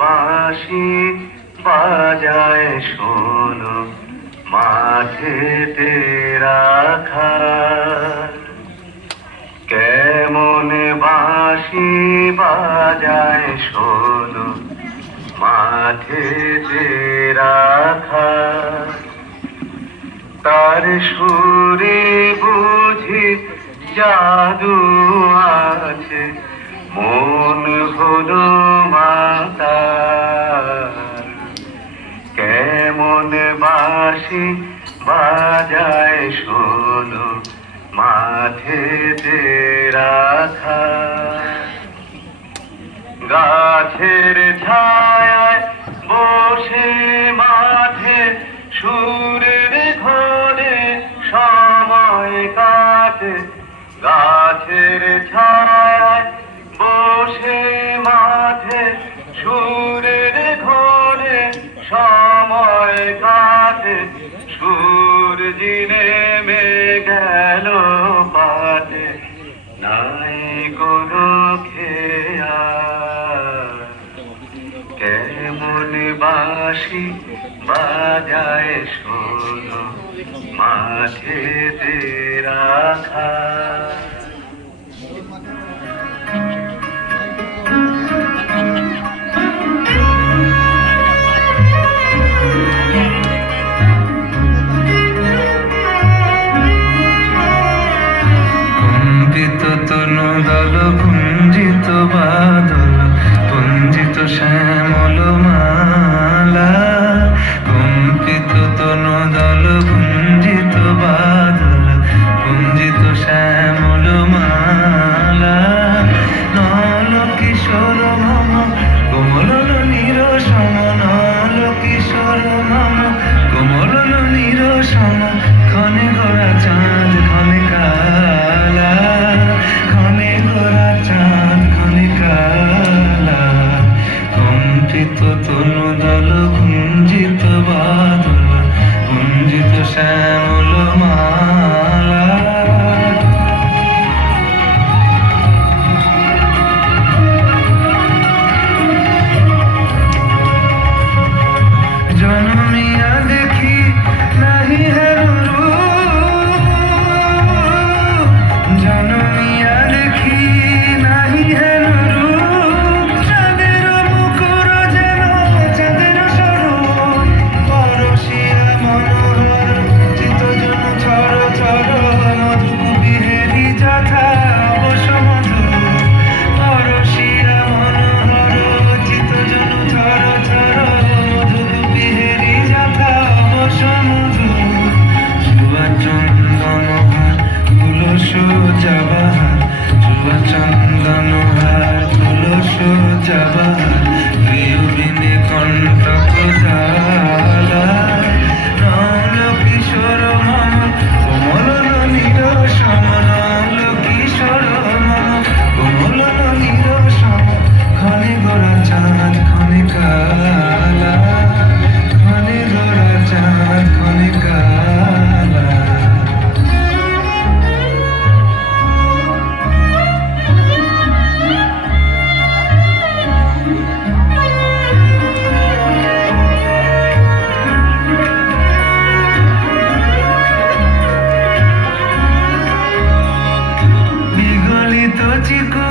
বাঁশি বাজায় শোনো মাঠেতে রাখা, কেমন বাঁশি বাজায় শোনো মাঠেতে রাখা, তার সুরে বুঝি জাদু আছে, মন হলো মাতার। কেমন বাঁশি বাজায় শোনো মাঠেতে রাখা, গাছের ছায়ায় বসে মাঠে সুরের ঘরে সময় কাটে, গাছের ছায়ায় বসে মাঠে সুরের ঘরে সময় কাটে, সূর্য নেমে গেল পাটে, নাই কোনো খেয়াল। কেমন বাঁশি বাজায় শোনো মাঠেতে রাখা। তনুদল ভুঞ্জিত বাদল পুঞ্জিত শ্যামল মালা, কম্পিত তনুদল ভুঞ্জিত বাদল পুঞ্জিত শ্যামল মালা, নল কিশোর মম কোমল নিরসম, নল কিশোর মম কোমল নিরসম, ক্ষণে গোরা চাঁদ ক্ষণে কালা, ক্ষণে গোরা চাঁদ ক্ষণে কালা, কম্পিত তনুদল ভুঞ্জিত বাদল পুঞ্জিত শ্যামল মালা। জনমিয়া দেখি নাহি হের রূপ, জনমিয়া দেখি নাহি হের রূপ, চাঁদের মুখর যেন চাঁদের স্বরূপ, পরশিয়া মনোহর চিত্তজন ছর ছর, মধুকুপিহেরি যথা অবশ্য মধু, পরশিয়া মনোহর চিত্তজন ছর ছর, মধুকুপিহেরি যথা অবশ্য মধু, শুভা চন্দন হার তুলস জবাহার, শুভা চন্দন হার তুলস জবাহার, প্রিয় বিনে কণ্টক জ্বালা, নল কিশোর মম কোমল নিরসম, নল কিশোর মম কোমল নিরসম, ক্ষণে গোরা চাঁদ ক্ষণে কালা, ক্ষণে গোরা চাঁদ ক্ষণে কালা। বিগলিত চিকু